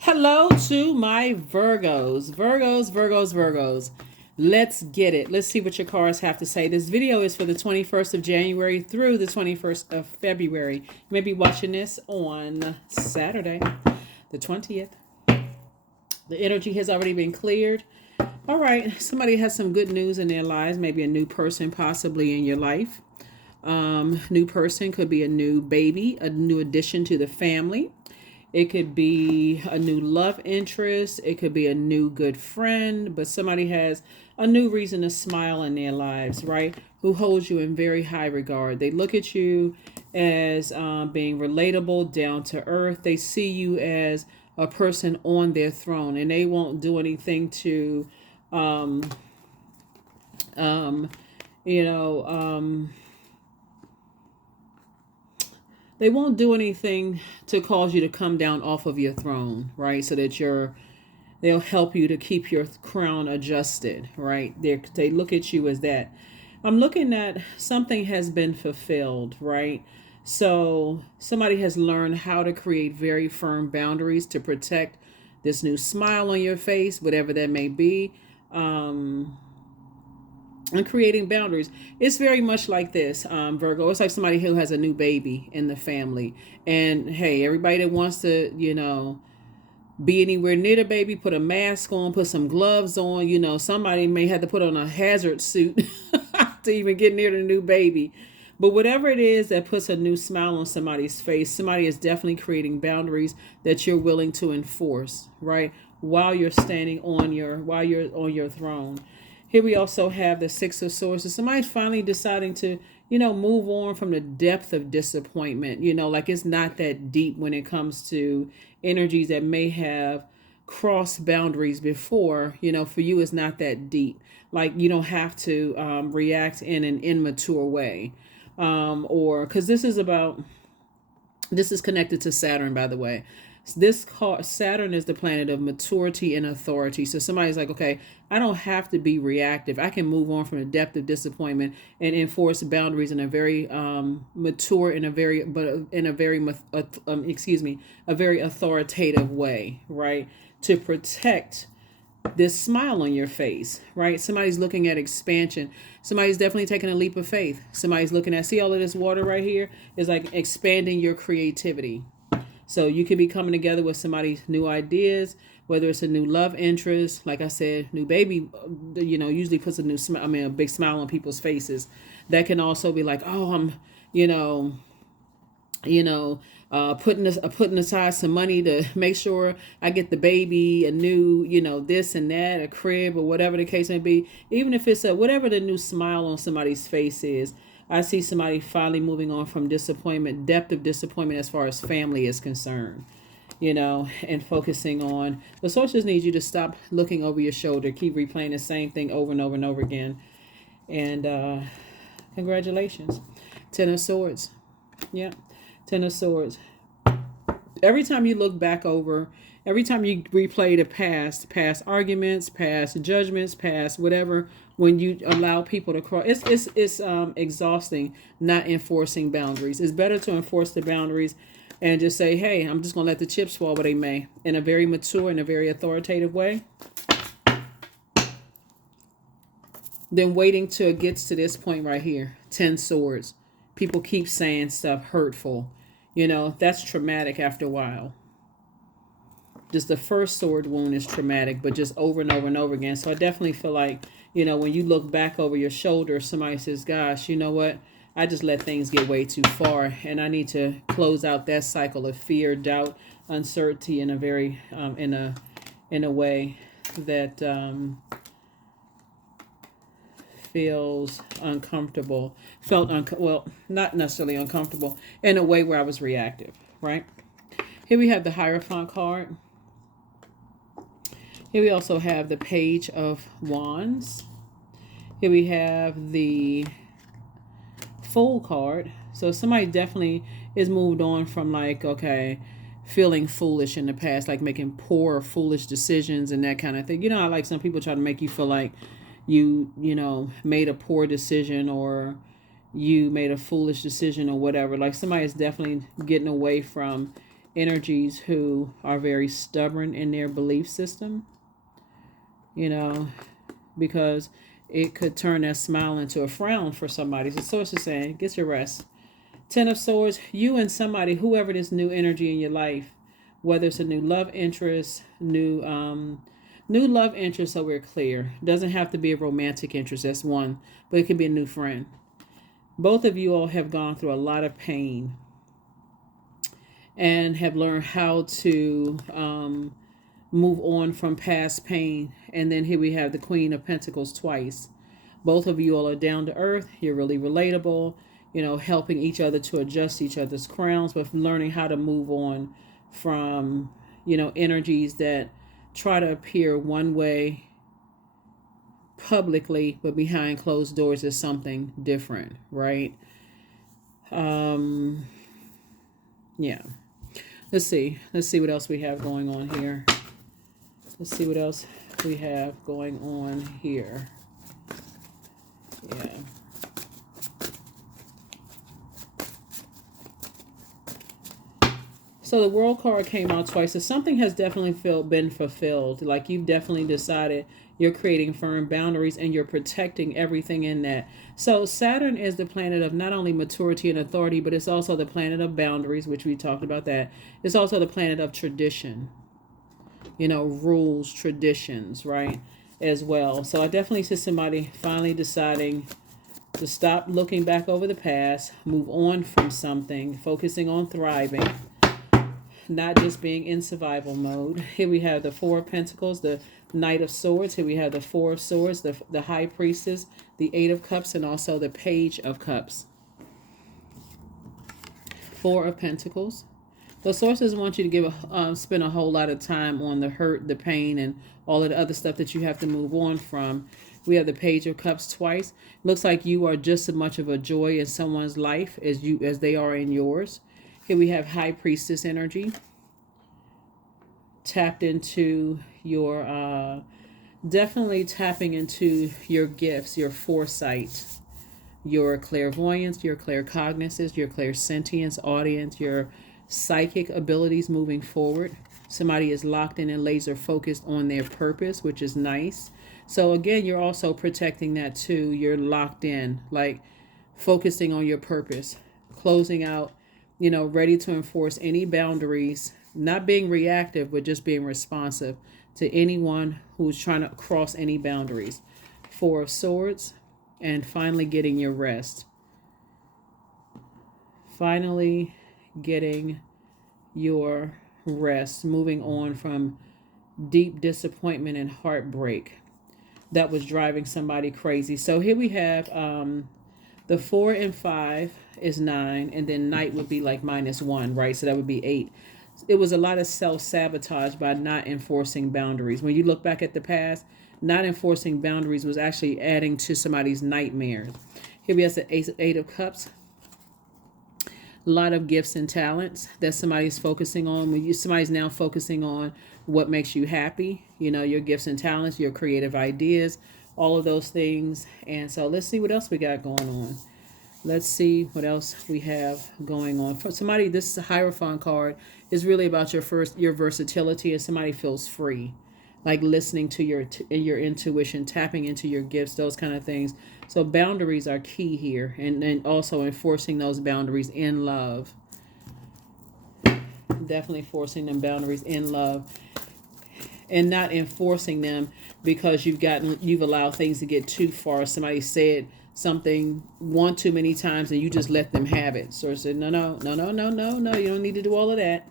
Hello to my Virgos. Let's get it. Let's see what your cards have to say. This video is for the 21st of January through the 21st of February. You may be watching this on Saturday, the 20th. The energy has already been cleared. All right, somebody has some good news in their lives, maybe a new person possibly in your life. New person could be a new baby, a new addition to the family. It could be a new love interest. It could be a new good friend, but somebody has a new reason to smile in their lives, right? Who holds you in very high regard. They look at you as being relatable, down to earth. They see you as a person on their throne, and they won't do anything to, um, um, you know, they won't do anything to cause you to come down off of your throne, right? So that they'll help you to keep your crown adjusted, right? They look at you as that. I'm looking at something has been fulfilled, right? So somebody has learned how to create very firm boundaries to protect this new smile on your face, whatever that may be. And creating boundaries. It's very much like this, Virgo. It's like somebody who has a new baby in the family. And hey, everybody that wants to, be anywhere near the baby, put a mask on, put some gloves on. Somebody may have to put on a hazard suit to even get near the new baby. But whatever it is that puts a new smile on somebody's face, somebody is definitely creating boundaries that you're willing to enforce, right? While you're on your throne. Here we also have the Six of Swords. So somebody's finally deciding to, move on from the depth of disappointment. Like it's not that deep when it comes to energies that may have crossed boundaries before. For you, it's not that deep. Like you don't have to react in an immature way. Or because this is connected to Saturn, by the way. Saturn is the planet of maturity and authority. So somebody's like, okay, I don't have to be reactive. I can move on from the depth of disappointment and enforce boundaries in a very mature, a very authoritative way, right? To protect this smile on your face, right? Somebody's looking at expansion. Somebody's definitely taking a leap of faith. Somebody's looking at, see all of this water right here is like expanding your creativity. So you could be coming together with somebody's new ideas, whether it's a new love interest, like I said, new baby, usually puts a big smile on people's faces. That can also be like, oh, I'm, putting aside some money to make sure I get the baby a new, this and that, a crib or whatever the case may be. Even if it's whatever the new smile on somebody's face is. I see somebody finally moving on from disappointment, depth of disappointment as far as family is concerned, and focusing on the sources need you to stop looking over your shoulder, keep replaying the same thing over and over and over again. And congratulations. Ten of Swords. Yeah. Ten of Swords. Every time you look back over, every time you replay the past arguments, past judgments, past whatever, when you allow people to cross, it's exhausting not enforcing boundaries. It's better to enforce the boundaries and just say, hey, I'm just going to let the chips fall where they may, in a very mature and a very authoritative way. Then waiting till it gets to this point right here, 10 swords. People keep saying stuff hurtful. That's traumatic after a while. Just the first sword wound is traumatic, but just over and over and over again. So I definitely feel like, when you look back over your shoulder, somebody says, gosh, you know what? I just let things get way too far. And I need to close out that cycle of fear, doubt, uncertainty in a very, in a way that feels uncomfortable, well, not necessarily uncomfortable, in a way where I was reactive, right? Here we have the Hierophant card. Here we also have the Page of Wands. Here we have the Fool card. So somebody definitely is moved on from like, okay, feeling foolish in the past, like making poor or foolish decisions and that kind of thing. I like some people try to make you feel like you made a poor decision or you made a foolish decision or whatever. Like somebody is definitely getting away from energies who are very stubborn in their belief system, you know, because it could turn that smile into a frown for somebody. So the source is saying, get your rest. Ten of Swords, you and somebody, whoever this new energy in your life, whether it's a new love interest, new love interest, so we're clear. Doesn't have to be a romantic interest, that's one, but it can be a new friend. Both of you all have gone through a lot of pain and have learned how to move on from past pain. And then here we have the Queen of Pentacles twice. Both of you all are down to earth. You're really relatable, you know, helping each other to adjust each other's crowns, but learning how to move on from, you know, energies that try to appear one way publicly, but behind closed doors is something different, right? Yeah. Let's see what else we have going on here. Let's see what else we have going on here. Yeah. So the World card came out twice. So something has definitely been fulfilled. Like you've definitely decided you're creating firm boundaries and you're protecting everything in that. So Saturn is the planet of not only maturity and authority, but it's also the planet of boundaries, which we talked about that. It's also the planet of tradition, you know, rules, traditions, right, as well. So I definitely see somebody finally deciding to stop looking back over the past, move on from something, focusing on thriving, not just being in survival mode. Here we have the Four of Pentacles, the Knight of Swords. Here we have the Four of Swords, the High Priestess, the Eight of Cups, and also the Page of Cups. Four of Pentacles. The sources want you to spend a whole lot of time on the hurt, the pain, and all of the other stuff that you have to move on from. We have the Page of Cups twice. Looks like you are just as much of a joy in someone's life as they are in yours. Here we have High Priestess energy. Tapped into your, definitely tapping into your gifts, your foresight, your clairvoyance, your claircognizance, your clairsentience, audience, your psychic abilities moving forward. Somebody is locked in and laser focused on their purpose, which is nice. So again, you're also protecting that too. You're locked in, like focusing on your purpose, closing out, you know, ready to enforce any boundaries, not being reactive, but just being responsive to anyone who's trying to cross any boundaries. Four of Swords, and finally getting your rest. Finally getting your rest, moving on from deep disappointment and heartbreak that was driving somebody crazy. So here we have the 4 and 5 is 9, and then night would be like -1, right? So that would be 8. It was a lot of self-sabotage by not enforcing boundaries. When you look back at the past, not enforcing boundaries was actually adding to somebody's nightmares. Here we have the Eight of Cups. A lot of gifts and talents that somebody's focusing on. Somebody's now focusing on what makes you happy, you know, your gifts and talents, your creative ideas, all of those things. And so let's see what else we got going on. Let's see what else we have going on. For somebody, this Hierophant card is really about your versatility, and somebody feels free, like listening to your intuition, tapping into your gifts, those kind of things. So boundaries are key here, and also enforcing those boundaries in love. Definitely forcing them boundaries in love, and not enforcing them because you've allowed things to get too far. Somebody said something one too many times and you just let them have it. So I said, no, you don't need to do all of that.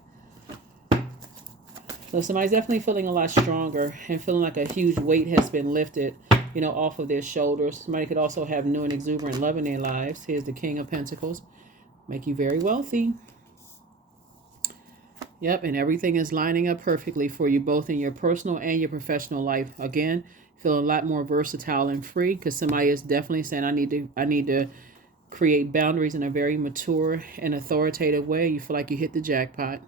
So somebody's definitely feeling a lot stronger and feeling like a huge weight has been lifted, you know, off of their shoulders. Somebody could also have new and exuberant love in their lives. Here's the King of Pentacles. Make you very wealthy. Yep, and everything is lining up perfectly for you, both in your personal and your professional life. Again, feel a lot more versatile and free because somebody is definitely saying, I need to create boundaries in a very mature and authoritative way. You feel like you hit the jackpot.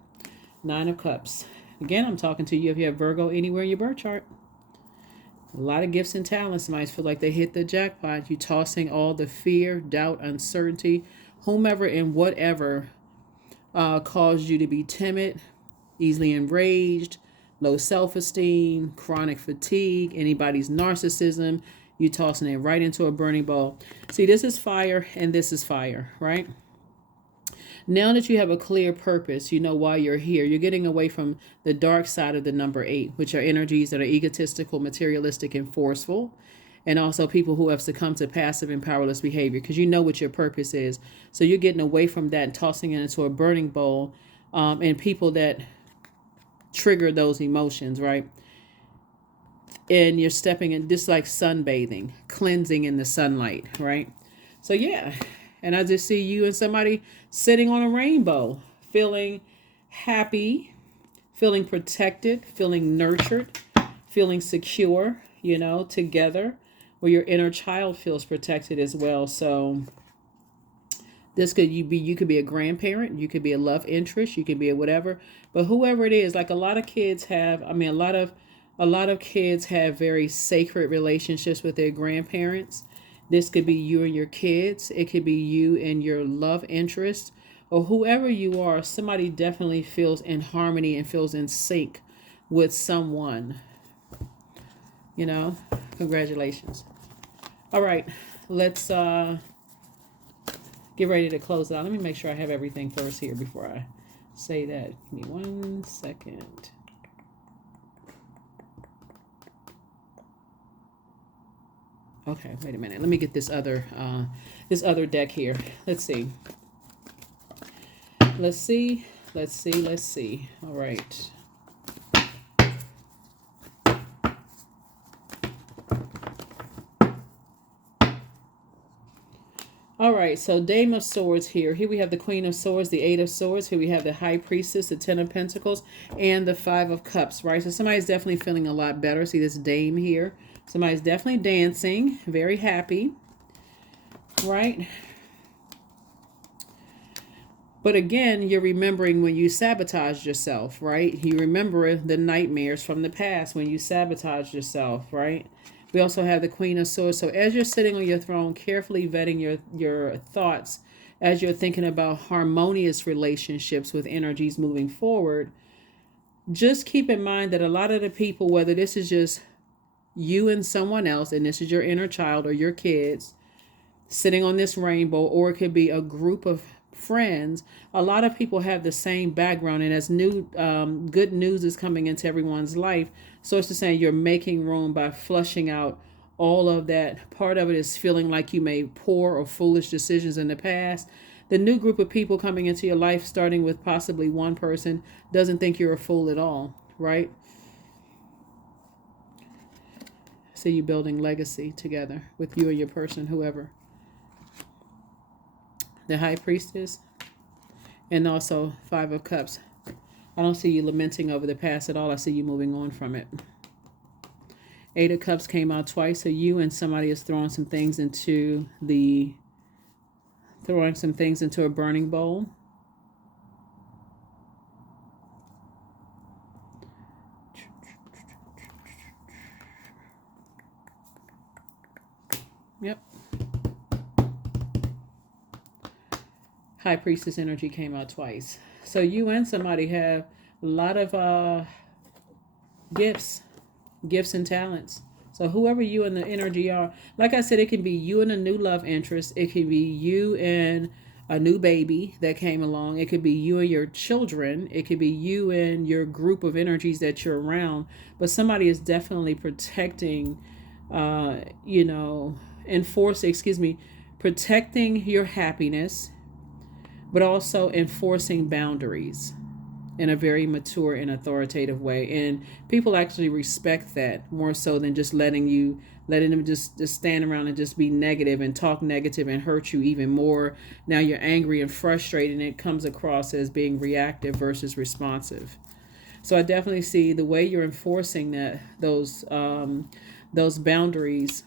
9 of Cups. Again, I'm talking to you if you have Virgo anywhere in your birth chart. A lot of gifts and talents. Somebody feel like they hit the jackpot. You tossing all the fear, doubt, uncertainty, whomever and whatever caused you to be timid, easily enraged, low self-esteem, chronic fatigue, anybody's narcissism, you tossing it right into a burning bowl. See, this is fire and this is fire, right? Now that you have a clear purpose, you know why you're here. You're getting away from the dark side of the number 8, which are energies that are egotistical, materialistic, and forceful. And also people who have succumbed to passive and powerless behavior, because you know what your purpose is. So you're getting away from that and tossing it into a burning bowl, and people that trigger those emotions, right? And you're stepping in just like sunbathing, cleansing in the sunlight, right? So yeah, and I just see you and somebody sitting on a rainbow, feeling happy, feeling protected, feeling nurtured, feeling secure, you know, together, where your inner child feels protected as well. So this could you could be a grandparent, you could be a love interest, you could be a whatever, but whoever it is, like a lot of kids have, I mean, a lot of kids have very sacred relationships with their grandparents. This could be you and your kids. It could be you and your love interest, or whoever you are. Somebody definitely feels in harmony and feels in sync with someone. You know, congratulations. All right, let's get ready to close it out. Let me make sure I have everything first here before I say that. Give me 1 second. Okay, wait a minute. Let me get this other deck here. Let's see. Let's see. All right. All right, so Dame of Swords here. Here we have the Queen of Swords, the Eight of Swords. Here we have the High Priestess, the Ten of Pentacles, and the Five of Cups, right? So somebody's definitely feeling a lot better. See this Dame here. Somebody's definitely dancing, very happy, right? But again, you're remembering when you sabotaged yourself, right? You remember the nightmares from the past when you sabotaged yourself, right? We also have the Queen of Swords. So as you're sitting on your throne, carefully vetting your thoughts, as you're thinking about harmonious relationships with energies moving forward, just keep in mind that a lot of the people, whether this is just you and someone else, and this is your inner child or your kids sitting on this rainbow, or it could be a group of friends, a lot of people have the same background, and as good news is coming into everyone's life, so it's just saying you're making room by flushing out all of that. Part of it is feeling like you made poor or foolish decisions in the past. The new group of people coming into your life, starting with possibly one person, doesn't think you're a fool at all, right? So you're building legacy together with you and your person, whoever. The High Priestess, and also Five of Cups. I don't see you lamenting over the past at all. I see you moving on from it. Eight of Cups came out twice, so you and somebody is throwing some things into a burning bowl. Yep. High Priestess energy came out twice. So you and somebody have a lot of gifts and talents. So whoever you and the energy are, like I said, it can be you and a new love interest. It can be you and a new baby that came along. It could be you and your children. It could be you and your group of energies that you're around. But somebody is definitely protecting, protecting your happiness, but also enforcing boundaries in a very mature and authoritative way. And people actually respect that more so than just letting them just stand around and just be negative and talk negative and hurt you even more. Now you're angry and frustrated, and it comes across as being reactive versus responsive. So I definitely see the way you're enforcing those boundaries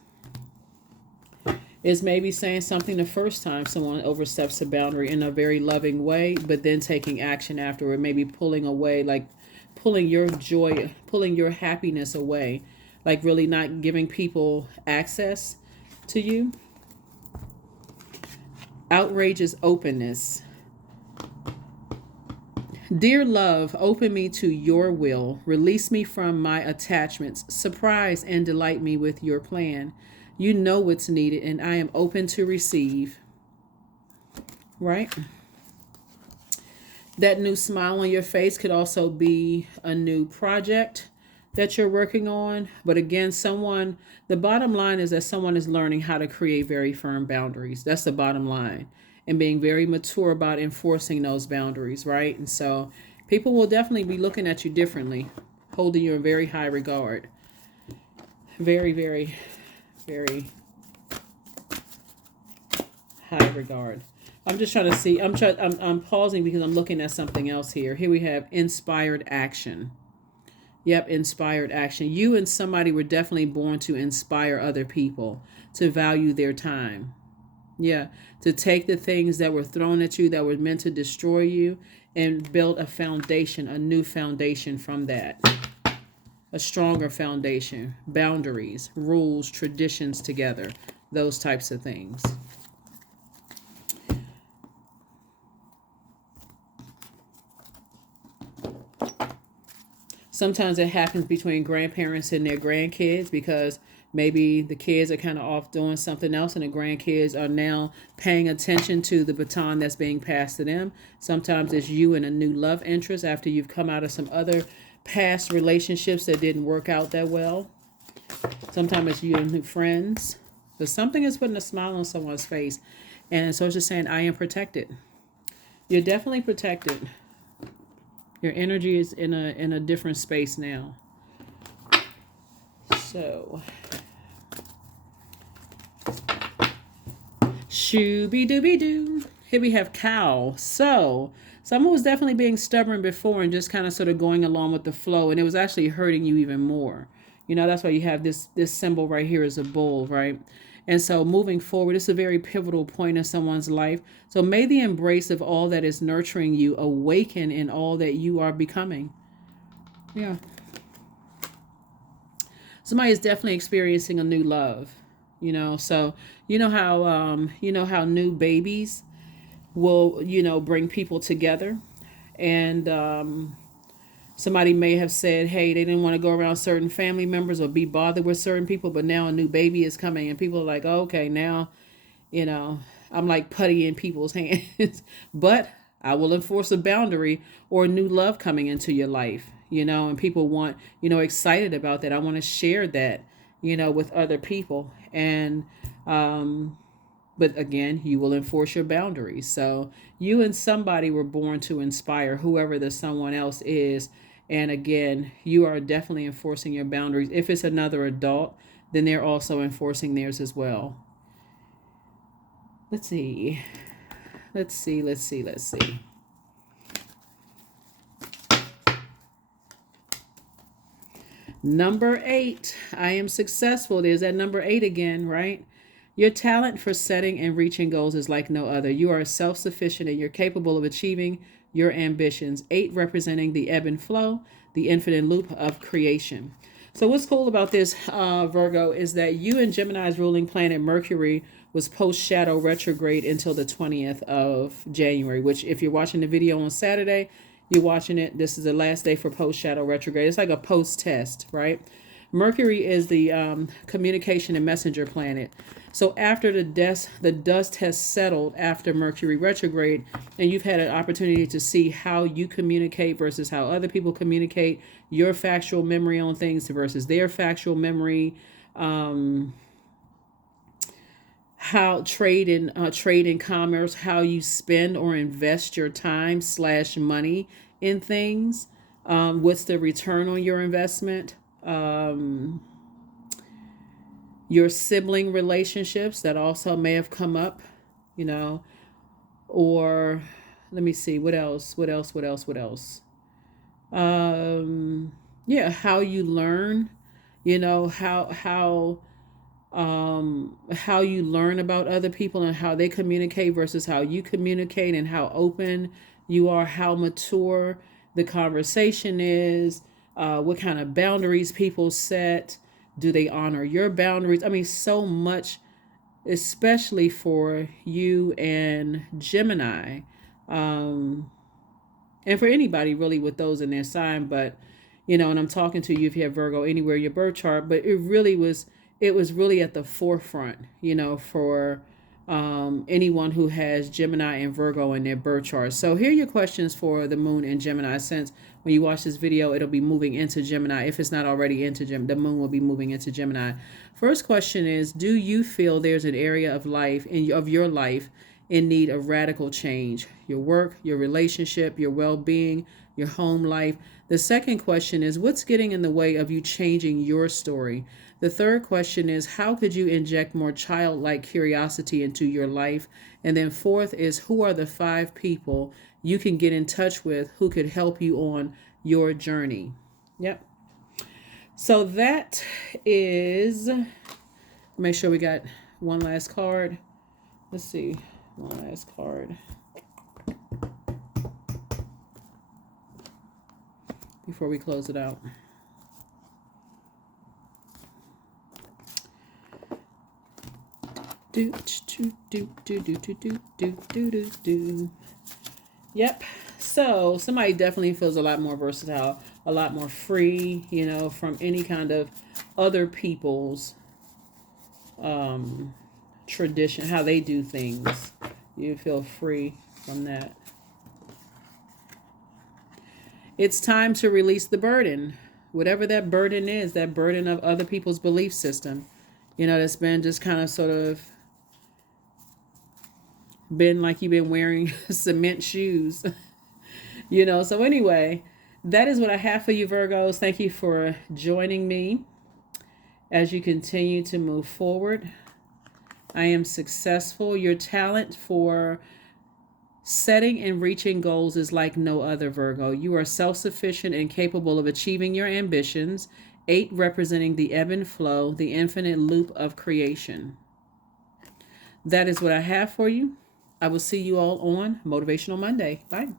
is maybe saying something the first time someone oversteps a boundary in a very loving way, but then taking action afterward, maybe pulling away, like pulling your joy, pulling your happiness away, like really not giving people access to you. Outrageous openness. Dear love, open me to your will. Release me from my attachments. Surprise and delight me with your plan. You know what's needed, and I am open to receive. Right? That new smile on your face could also be a new project that you're working on. But again, the bottom line is that someone is learning how to create very firm boundaries. That's the bottom line. And being very mature about enforcing those boundaries, right? And so people will definitely be looking at you differently, holding you in very high regard. Very, very, very high regard. I'm just trying to see. I'm pausing because I'm looking at something else here. Here we have inspired action. Yep, inspired action. You and somebody were definitely born to inspire other people to value their time. Yeah, to take the things that were thrown at you that were meant to destroy you and build a foundation, a new foundation from that. A stronger foundation, boundaries, rules, traditions together, those types of things. Sometimes it happens between grandparents and their grandkids because maybe the kids are kind of off doing something else and the grandkids are now paying attention to the baton that's being passed to them. Sometimes it's you and a new love interest after you've come out of some other past relationships that didn't work out that well. Sometimes it's you and new friends. But something is putting a smile on someone's face. And so it's just saying, I am protected. You're definitely protected. Your energy is in a different space now. So, shooby dooby doo. Here we have cow. So, someone was definitely being stubborn before and just kind of sort of going along with the flow, and it was actually hurting you even more. You know, that's why you have this symbol right here is a bull, right? And so moving forward, it's a very pivotal point in someone's life. So may the embrace of all that is nurturing you awaken in all that you are becoming. Yeah. Somebody is definitely experiencing a new love. So you know how new babies will, bring people together. And somebody may have said, hey, they didn't want to go around certain family members or be bothered with certain people, but now a new baby is coming and people are like, oh, okay, now, I'm like putty in people's hands. But I will enforce a boundary or a new love coming into your life, and people want, excited about that. I want to share that, with other people. And, but again, you will enforce your boundaries. So you and somebody were born to inspire whoever the someone else is. And again, you are definitely enforcing your boundaries. If it's another adult, then they're also enforcing theirs as well. Let's see. Number 8. I am successful. There's that number 8 again, right? Your talent for setting and reaching goals is like no other. You are self-sufficient and you're capable of achieving your ambitions. 8 representing the ebb and flow, the infinite loop of creation. So what's cool about this, Virgo, is that you and Gemini's ruling planet Mercury was post-shadow retrograde until the 20th of January, which if you're watching the video on Saturday, you're watching it. This is the last day for post-shadow retrograde. It's like a post-test, right? Mercury is the communication and messenger planet. So after the dust has settled after Mercury retrograde, and you've had an opportunity to see how you communicate versus how other people communicate, your factual memory on things versus their factual memory, how trade and commerce, how you spend or invest your time / money in things, what's the return on your investment, your sibling relationships that also may have come up, or let me see, what else? Yeah, how you learn, how you learn about other people and how they communicate versus how you communicate and how open you are, how mature the conversation is, what kind of boundaries people set. Do they honor your boundaries? I mean, so much, especially for you and Gemini. And for anybody really with those in their sign, but and I'm talking to you if you have Virgo anywhere in your birth chart, but it was really at the forefront, for anyone who has Gemini and Virgo in their birth chart. So here are your questions for the moon in Gemini. Since when you watch this video, it'll be moving into Gemini. If it's not already into Gemini, the moon will be moving into Gemini. First question is, do you feel there's an area of life of your life in need of radical change? Your work, your relationship, your well-being, your home life. The second question is, what's getting in the way of you changing your story? The third question is, how could you inject more childlike curiosity into your life? And then fourth is, who are the 5 people you can get in touch with who could help you on your journey? Yep. So that is, make sure we got one last card. Let's see, one last card before we close it out. Yep. So somebody definitely feels a lot more versatile, a lot more free, from any kind of other people's tradition, how they do things. You feel free from that. It's time to release the burden, whatever that burden is, that burden of other people's belief system, that's been just kind of sort of been like you've been wearing cement shoes, So anyway, that is what I have for you, Virgos. Thank you for joining me as you continue to move forward. I am successful. Your talent for setting and reaching goals is like no other, Virgo. You are self-sufficient and capable of achieving your ambitions. 8 representing the ebb and flow, the infinite loop of creation. That is what I have for you. I will see you all on Motivational Monday. Bye.